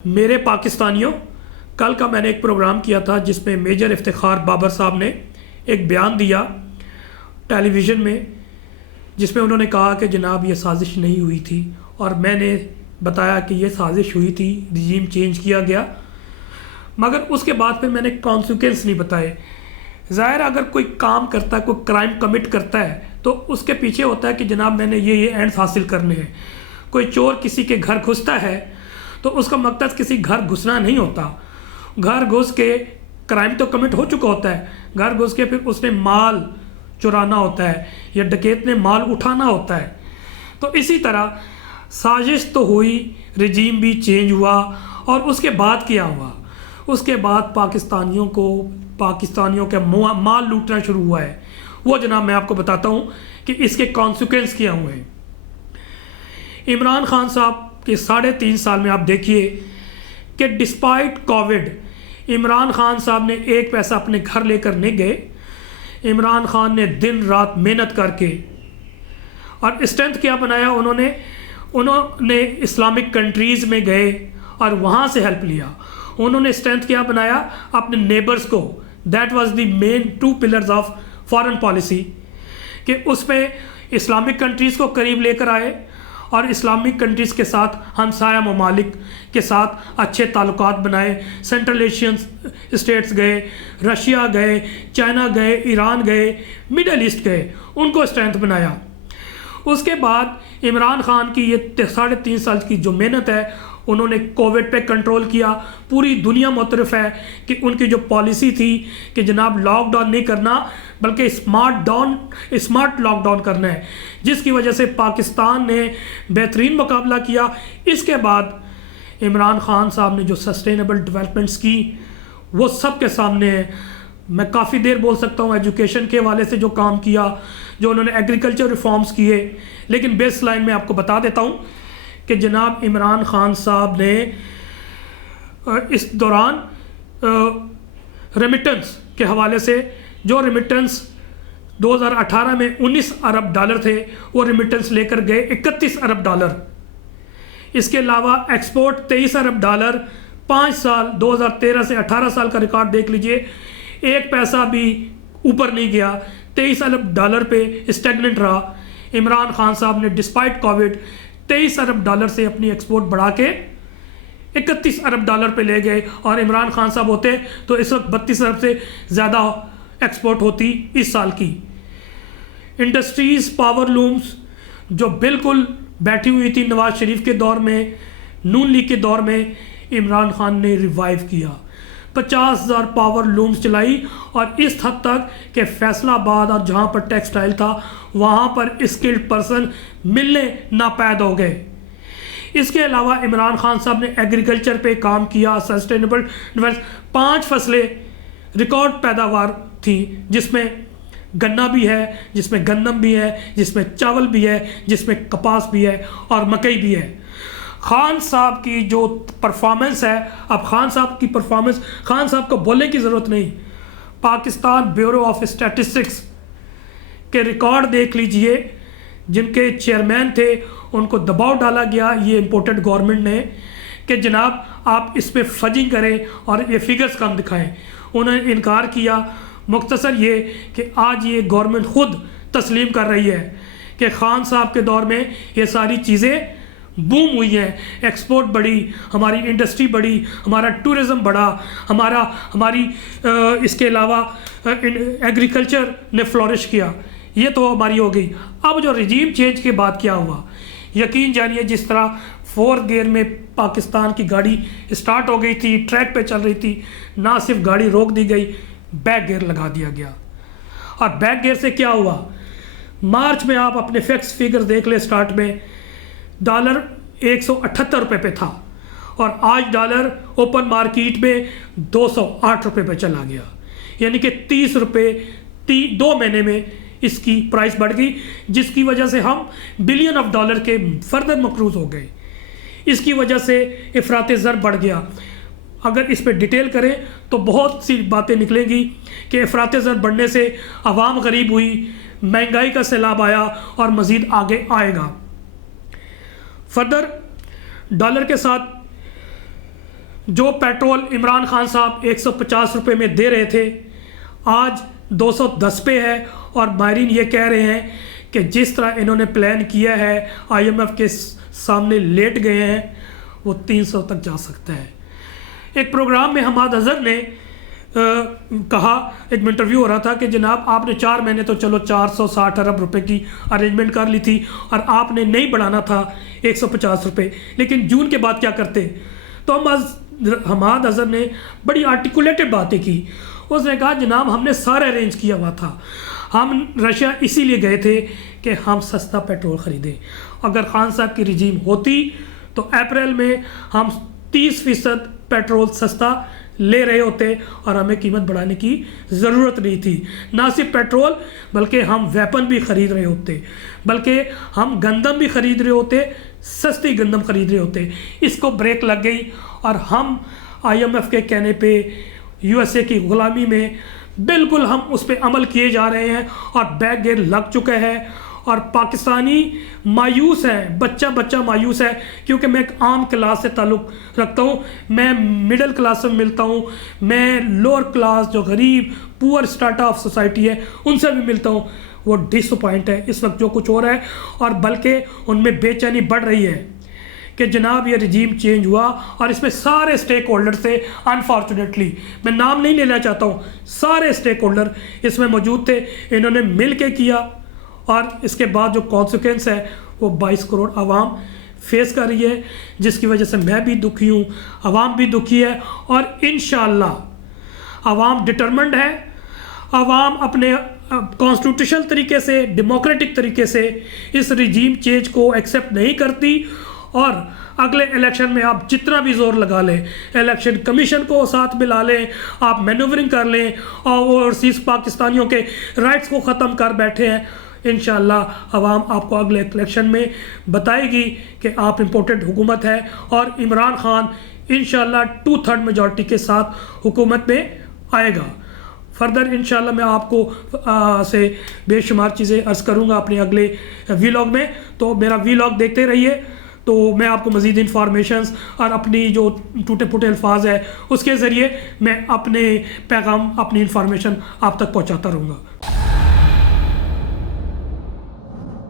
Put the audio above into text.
मेरे पाकिस्तानियों, कल का मैंने एक प्रोग्राम किया था जिसमें मेजर इफ्तिखार बाबर साहब ने एक बयान दिया टेलीविज़न में, जिसमें उन्होंने कहा कि जनाब ये साजिश नहीं हुई थी, और मैंने बताया कि ये साजिश हुई थी, रिजीम चेंज किया गया। मगर उसके बाद फिर मैंने कॉन्सिक्वेंस नहीं बताए। ज़ाहिर अगर कोई काम करता है, कोई क्राइम कमिट करता है, तो उसके पीछे होता है कि जनाब मैंने ये एंड्स हासिल करने हैं। कोई चोर किसी के घर घुसता है तो उसका मकसद किसी घर घुसना नहीं होता। घर घुस के क्राइम तो कमिट हो चुका होता है, घर घुस के फिर उसने माल चुराना होता है या डकैत ने माल उठाना होता है। तो इसी तरह साजिश तो हुई, रिजीम भी चेंज हुआ, और उसके बाद क्या हुआ? उसके बाद पाकिस्तानियों का माल लूटना शुरू हुआ है। वो जनाब मैं आपको बताता हूँ कि इसके कॉन्सिक्वेंस क्या हुए हैं। इमरान खान साहब कि 3.5 साल में आप देखिए कि डिस्पाइट कोविड इमरान खान साहब ने एक पैसा अपने घर लेकर नहीं गए। इमरान खान ने दिन रात मेहनत करके और स्ट्रेंथ क्या बनाया, उन्होंने इस्लामिक कंट्रीज़ में गए और वहाँ से हेल्प लिया। उन्होंने स्ट्रेंथ क्या बनाया अपने नेबर्स को। That was the main 2 pillars of foreign policy, कि उसमें इस्लामिक कंट्रीज़ को करीब लेकर आए और इस्लामिक कंट्रीज़ के साथ हमसाया ममालिक के साथ अच्छे ताल्लुकात बनाए। सेंट्रल एशियन स्टेट्स गए, रशिया गए, चाइना गए, ईरान गए, मिडल ईस्ट गए, उनको स्ट्रेंथ बनाया। उसके बाद इमरान खान की ये 3.5 साल की जो मेहनत है, उन्होंने कोविड पे कंट्रोल किया। पूरी दुनिया मुतरफ़ है कि उनकी जो पॉलिसी थी कि जनाब लॉकडाउन नहीं करना बल्कि स्मार्ट लॉकडाउन करना है, जिसकी वजह से पाकिस्तान ने बेहतरीन मुकाबला किया। इसके बाद इमरान खान साहब ने जो सस्टेनेबल डेवलपमेंट्स की वो सब के सामने है। मैं काफ़ी देर बोल सकता हूँ एजुकेशन के हवाले से जो काम किया, जो उन्होंने एग्रीकल्चर रिफॉर्म्स किए, लेकिन बेस लाइन में आपको बता देता हूँ कि जनाब इमरान खान साहब ने इस दौरान रेमिटेंस के हवाले से, जो रेमिटेंस 2018 में 19 अरब डॉलर थे, वो रेमिटेंस लेकर गए 31 अरब डॉलर। इसके अलावा एक्सपोर्ट 23 अरब डॉलर। 5 साल 2013 से 18 साल का रिकॉर्ड देख लीजिए, एक पैसा भी ऊपर नहीं गया, 23 अरब डॉलर पे स्टेगनेंट रहा। इमरान खान साहब ने डिस्पाइट कोविड 23 अरब डॉलर से अपनी एक्सपोर्ट बढ़ा के 31 अरब डॉलर पे ले गए, और इमरान खान साहब होते तो इस वक्त 32 अरब से ज़्यादा एक्सपोर्ट होती इस साल की। इंडस्ट्रीज़, पावर लूम्स जो बिल्कुल बैठी हुई थी नवाज शरीफ के दौर में, नून लीग के दौर में, इमरान खान ने रिवाइव किया। 50,000 पावर लूम्स चलाई, और इस हद तक कि फैसलाबाद और जहाँ पर टेक्सटाइल था वहाँ पर स्किल्ड पर्सन मिलने नापैद हो गए। इसके अलावा इमरान खान साहब ने एग्रीकल्चर पे काम किया, सस्टेनेबल डेवलपमेंट। 5 फसलें रिकॉर्ड पैदावार थी, जिसमें गन्ना भी है, जिसमें गंदम भी है, जिसमें चावल भी है, जिसमें कपास भी है और मकई भी है। खान साहब की जो परफॉर्मेंस है, अब खान साहब को बोलने की ज़रूरत नहीं। पाकिस्तान ब्यूरो ऑफ स्टैटिस्टिक्स के रिकॉर्ड देख लीजिए, जिनके चेयरमैन थे उनको दबाव डाला गया ये इम्पोर्टेड गवर्नमेंट ने कि जनाब आप इस पर फजिंग करें और ये फिगर्स कम दिखाएं। उन्होंने इनकार किया। मुख्तसर ये कि आज ये गवर्नमेंट ख़ुद तस्लीम कर रही है कि खान साहब के दौर में ये सारी चीज़ें बूम हुई हैं। एक्सपोर्ट बढ़ी, हमारी इंडस्ट्री बढ़ी, हमारा टूरिज़म बढ़ा, हमारी इसके अलावा एग्रीकल्चर ने फ्लोरिश किया। ये तो हमारी हो गई। अब जो रिजीम चेंज के बाद क्या हुआ, यकीन जानिए, जिस तरह 4th गियर में पाकिस्तान की गाड़ी स्टार्ट हो गई थी, ट्रैक पे चल रही थी, ना सिर्फ गाड़ी रोक दी गई, बैक गियर लगा दिया गया। और बैक गियर से क्या हुआ, मार्च में आप अपने फिक्स फिगर्स देख ले, स्टार्ट में डॉलर 178 रुपये पे था, और आज डॉलर ओपन मार्केट में 208 रुपये पे चला गया। यानी कि 30 रुपये 2 महीने में इसकी प्राइस बढ़ गई, जिसकी वजह से हम बिलियन ऑफ डॉलर के फर्दर मकरूज हो गए। इसकी वजह से इफरात ज़र बढ़ गया। अगर इस पर डिटेल करें तो बहुत सी बातें निकलेंगी कि इफरात ज़र बढ़ने से आवाम गरीब हुई, महंगाई का सैलाब आया और मज़ीद आगे आएगा। फर्दर डॉलर के साथ जो पेट्रोल इमरान खान साहब 150 रुपये में दे रहे थे आज 210 पे है, और माहिरीन ये कह रहे हैं कि जिस तरह इन्होंने प्लान किया है IMF के सामने लेट गए हैं वो 300 तक जा सकता है। एक प्रोग्राम में हमाद अजहर ने कहा, एक इंटरव्यू हो रहा था कि जनाब आपने 4 महीने तो चलो 460 अरब रुपए की अरेंजमेंट कर ली थी और आपने नहीं बढ़ाना था 150 रुपये, लेकिन जून के बाद क्या करते। तो हमाद अजहर ने बड़ी आर्टिकुलेटेड बातें की। उसने कहा जनाब हमने सारा अरेंज किया हुआ था, हम रशिया इसीलिए गए थे कि हम सस्ता पेट्रोल ख़रीदें। अगर खान साहब की रिजीम होती तो अप्रैल में हम 30% पेट्रोल सस्ता ले रहे होते और हमें कीमत बढ़ाने की ज़रूरत नहीं थी। ना सिर्फ पेट्रोल बल्कि हम वेपन भी ख़रीद रहे होते, बल्कि हम गंदम भी ख़रीद रहे होते, सस्ती गंदम ख़रीद रहे होते। इसको ब्रेक लग गई और हम IMF के कहने पे USA की ग़ुलामी में बिल्कुल हम उस पर अमल किए जा रहे हैं और बैक गेयर लग चुका है। और पाकिस्तानी मायूस हैं, बच्चा बच्चा मायूस है, क्योंकि मैं एक आम क्लास से ताल्लुक़ रखता हूँ, मैं मिडिल क्लास से मिलता हूँ, मैं लोअर क्लास जो गरीब पुअर स्टार्ट ऑफ सोसाइटी है उनसे भी मिलता हूँ। वो डिसअपॉइंट है इस वक्त जो कुछ हो रहा है, और बल्कि उनमें बेचैनी बढ़ रही है कि जनाब ये रजीम चेंज हुआ और इसमें सारे स्टेक होल्डर थे। अनफॉर्चुनेटली मैं नाम नहीं लेना चाहता हूँ, सारे स्टेक होल्डर इसमें मौजूद थे, इन्होंने मिल के किया और इसके बाद जो कॉन्सिक्वेंस है वो 22 करोड़ आवाम फेस कर रही है, जिसकी वजह से मैं भी दुखी हूँ, आवाम भी दुखी है। और इंशाअल्लाह आवाम डिटरमेंट है, आवाम अपने कॉन्स्टिट्यूशनल तरीके से डेमोक्रेटिक तरीके से इस रिजीम चेंज को एक्सेप्ट नहीं करती। और अगले इलेक्शन में आप जितना भी जोर लगा लें, इलेक्शन कमीशन को साथ मिला लें, आप मैनूवरिंग कर लें और ओवरसीज़ पाकिस्तानियों के राइट्स को ख़त्म कर बैठे हैं, इंशाअल्लाह आवाम आपको अगले इलेक्शन में बताएगी कि आप इम्पोर्टेड हुकूमत है और इमरान खान इंशाअल्लाह 2/3 मेजॉरिटी के साथ हुकूमत में आएगा। फर्दर इंशाअल्लाह मैं आपको से बेशुमार चीज़ें अर्ज़ करूँगा अपने अगले वीलॉग में, तो मेरा वीलॉग देखते रहिए, तो मैं आपको मज़ीद इन्फॉर्मेशंस और अपनी जो टूटे फूटे अल्फाज है उसके ज़रिए मैं अपने पैगाम अपनी इन्फॉर्मेशन आप तक पहुँचाता रहूँगा।